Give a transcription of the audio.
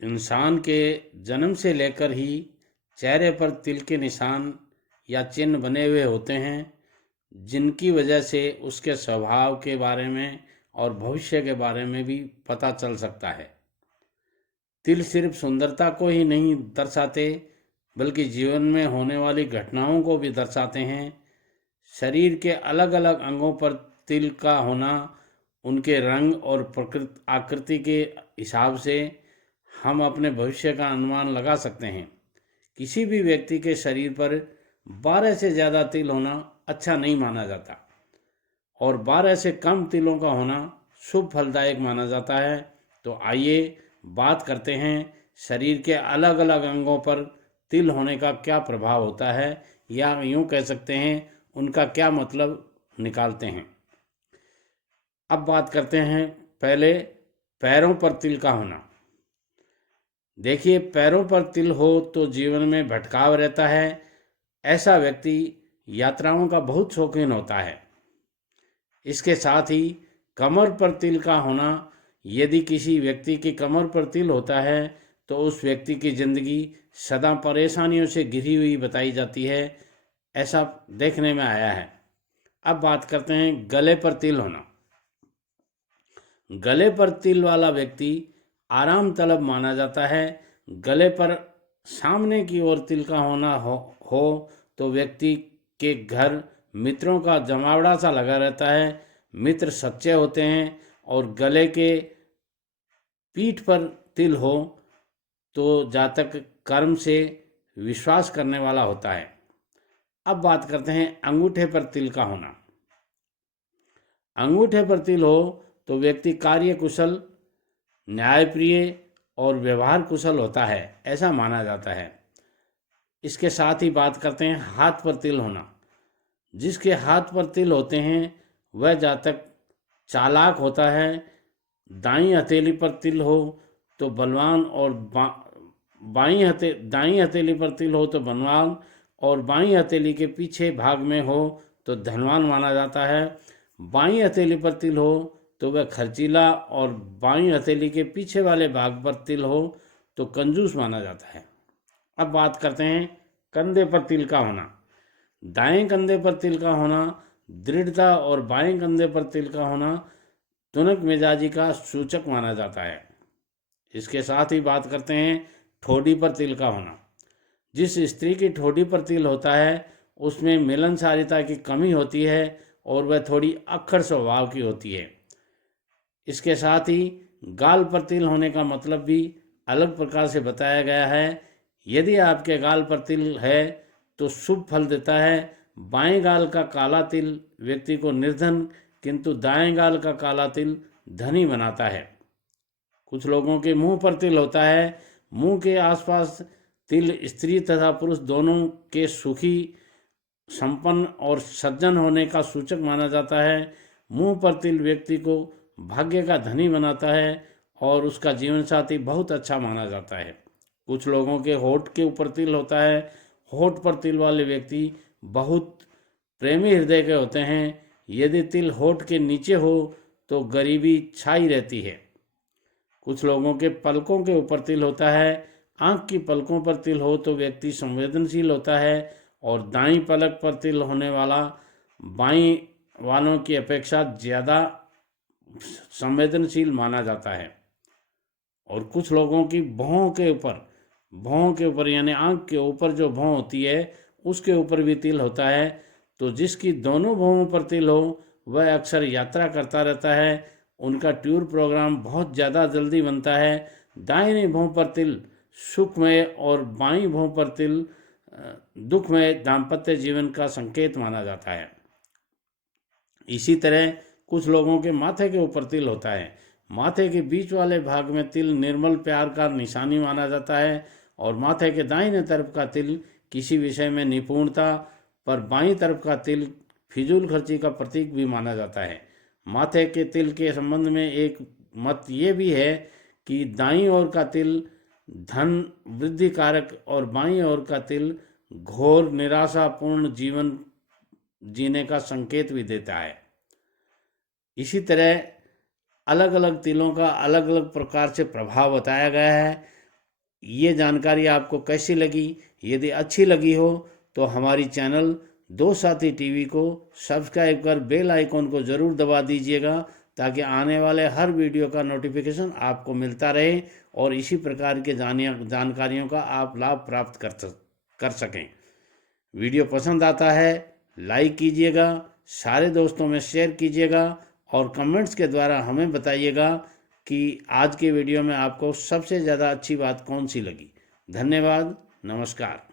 इंसान के जन्म से लेकर ही चेहरे पर तिल के निशान या चिन्ह बने हुए होते हैं, जिनकी वजह से उसके स्वभाव के बारे में और भविष्य के बारे में भी पता चल सकता है। तिल सिर्फ सुंदरता को ही नहीं दर्शाते, बल्कि जीवन में होने वाली घटनाओं को भी दर्शाते हैं। शरीर के अलग अलग अंगों पर तिल का होना उनके रंग और प्रकृति आकृति के हिसाब से हम अपने भविष्य का अनुमान लगा सकते हैं। किसी भी व्यक्ति के शरीर पर 12 से ज़्यादा तिल होना अच्छा नहीं माना जाता और 12 से कम तिलों का होना शुभ फलदायक माना जाता है। तो आइए बात करते हैं शरीर के अलग अलग अंगों पर तिल होने का क्या प्रभाव होता है, या यूँ कह सकते हैं उनका क्या मतलब निकालते हैं। अब बात करते हैं पहले पैरों पर तिल का होना। देखिए, पैरों पर तिल हो तो जीवन में भटकाव रहता है। ऐसा व्यक्ति यात्राओं का बहुत शौकीन होता है। इसके साथ ही कमर पर तिल का होना, यदि किसी व्यक्ति की कमर पर तिल होता है तो उस व्यक्ति की जिंदगी सदा परेशानियों से घिरी हुई बताई जाती है, ऐसा देखने में आया है। अब बात करते हैं गले पर तिल होना। गले पर तिल वाला व्यक्ति आराम तलब माना जाता है। गले पर सामने की ओर तिल का होना हो तो व्यक्ति के घर मित्रों का जमावड़ा सा लगा रहता है। मित्र सच्चे होते हैं। और गले के पीठ पर तिल हो तो जातक कर्म से विश्वास करने वाला होता है। अब बात करते हैं अंगूठे पर तिल का होना। अंगूठे पर तिल हो तो व्यक्ति कार्य कुशल, न्यायप्रिय और व्यवहार कुशल होता है, ऐसा माना जाता है। इसके साथ ही बात करते हैं हाथ पर तिल होना। जिसके हाथ पर तिल होते हैं वह जातक चालाक होता है। दाईं हथेली पर तिल हो तो बलवान और दाईं हथेली पर तिल हो तो बलवान और बाईं हथेली के पीछे भाग में हो तो धनवान माना जाता है। बाईं हथेली पर तिल हो तो वह खर्चीला और बाईं हथेली के पीछे वाले भाग पर तिल हो तो कंजूस माना जाता है। अब बात करते हैं कंधे पर तिल का होना। दाएं कंधे पर तिल का होना दृढ़ता और बाएं कंधे पर तिल का होना तुनक मिजाजी का सूचक माना जाता है। इसके साथ ही बात करते हैं ठोड़ी पर तिल का होना। जिस स्त्री की ठोड़ी पर तिल होता है उसमें मिलनसारिता की कमी होती है और वह थोड़ी अक्खड़ स्वभाव की होती है। इसके साथ ही गाल पर तिल होने का मतलब भी अलग प्रकार से बताया गया है। यदि आपके गाल पर तिल है तो शुभ फल देता है। बाएं गाल का काला तिल व्यक्ति को निर्धन, किंतु दाएं गाल का काला तिल धनी बनाता है। कुछ लोगों के मुंह पर तिल होता है। मुंह के आसपास तिल स्त्री तथा पुरुष दोनों के सुखी, संपन्न और सज्जन होने का सूचक माना जाता है। मुंह पर तिल व्यक्ति को भाग्य का धनी बनाता है और उसका जीवन साथी बहुत अच्छा माना जाता है। कुछ लोगों के होठ के ऊपर तिल होता है। होठ पर तिल वाले व्यक्ति बहुत प्रेमी हृदय के होते हैं। यदि तिल होठ के नीचे हो तो गरीबी छाई रहती है। कुछ लोगों के पलकों के ऊपर तिल होता है। आँख की पलकों पर तिल हो तो व्यक्ति संवेदनशील होता है और दाईं पलक पर तिल होने वाला बाईं वालों की अपेक्षा ज़्यादा संवेदनशील माना जाता है। और कुछ लोगों की भौं के ऊपर यानी आँख के ऊपर जो भौं होती है उसके ऊपर भी तिल होता है। तो जिसकी दोनों भौं पर तिल हो वह अक्सर यात्रा करता रहता है। उनका टूर प्रोग्राम बहुत ज़्यादा जल्दी बनता है। दाहिनी भौं पर तिल सुखमय और बाईं भौं पर तिल दुखमय दाम्पत्य जीवन का संकेत माना जाता है। इसी तरह कुछ लोगों के माथे के ऊपर तिल होता है। माथे के बीच वाले भाग में तिल निर्मल प्यार का निशानी माना जाता है और माथे के दाहिने तरफ का तिल किसी विषय में निपुणता, पर बाईं तरफ का तिल फिजूल खर्ची का प्रतीक भी माना जाता है। माथे के तिल के संबंध में एक मत ये भी है कि दाईं ओर का तिल धन वृद्धि कारक और बाईं ओर का तिल घोर निराशापूर्ण जीवन जीने का संकेत भी देता है। इसी तरह अलग अलग तिलों का अलग अलग प्रकार से प्रभाव बताया गया है। ये जानकारी आपको कैसी लगी? यदि अच्छी लगी हो तो हमारी चैनल दो साथी टीवी को सब्सक्राइब कर बेल आइकॉन को ज़रूर दबा दीजिएगा, ताकि आने वाले हर वीडियो का नोटिफिकेशन आपको मिलता रहे और इसी प्रकार के जानकारियों का आप लाभ प्राप्त कर सकें। वीडियो पसंद आता है लाइक कीजिएगा, सारे दोस्तों में शेयर कीजिएगा और कमेंट्स के द्वारा हमें बताइएगा कि आज के वीडियो में आपको सबसे ज़्यादा अच्छी बात कौन सी लगी। धन्यवाद, नमस्कार।